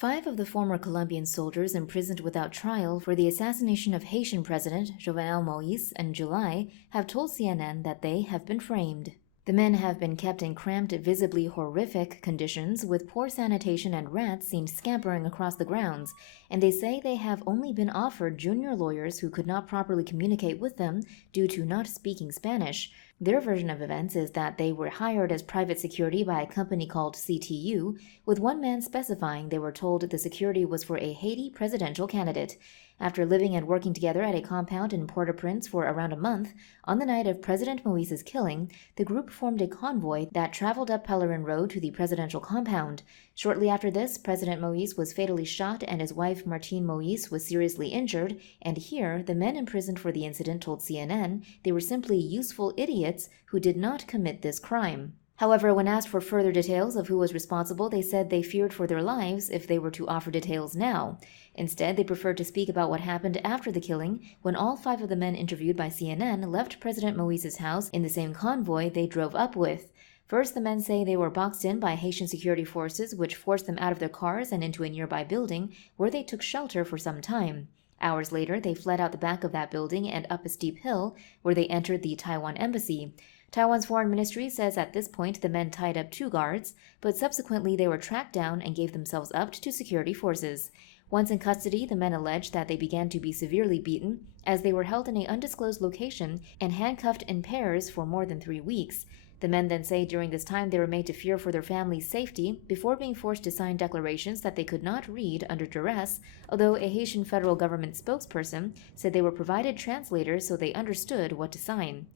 5 of the former Colombian soldiers imprisoned without trial for the assassination of Haitian President Jovenel Moise in July have told CNN that they have been framed. The men have been kept in cramped, visibly horrific conditions with poor sanitation and rats seen scampering across the grounds, and they say they have only been offered junior lawyers who could not properly communicate with them due to not speaking Spanish. Their version of events is that they were hired as private security by a company called CTU, with one man specifying they were told the security was for a Haiti presidential candidate. After living and working together at a compound in Port-au-Prince for around a month, on the night of President Moise's killing, the group formed a convoy that traveled up Pelerin Road to the presidential compound. Shortly after this, President Moise was fatally shot and his wife Martine Moise was seriously injured, and here, the men imprisoned for the incident told CNN they were simply useful idiots who did not commit this crime. However, when asked for further details of who was responsible, they said they feared for their lives if they were to offer details now. Instead, they preferred to speak about what happened after the killing, when all 5 of the men interviewed by CNN left President Moise's house in the same convoy they drove up with. First, the men say they were boxed in by Haitian security forces, which forced them out of their cars and into a nearby building, where they took shelter for some time. Hours later, they fled out the back of that building and up a steep hill, where they entered the Taiwan embassy. Taiwan's foreign ministry says at this point the men tied up 2 guards, but subsequently they were tracked down and gave themselves up to security forces. Once in custody, the men alleged that they began to be severely beaten as they were held in an undisclosed location and handcuffed in pairs for more than 3 weeks. The men then say during this time they were made to fear for their families' safety before being forced to sign declarations that they could not read under duress, although a Haitian federal government spokesperson said they were provided translators so they understood what to sign.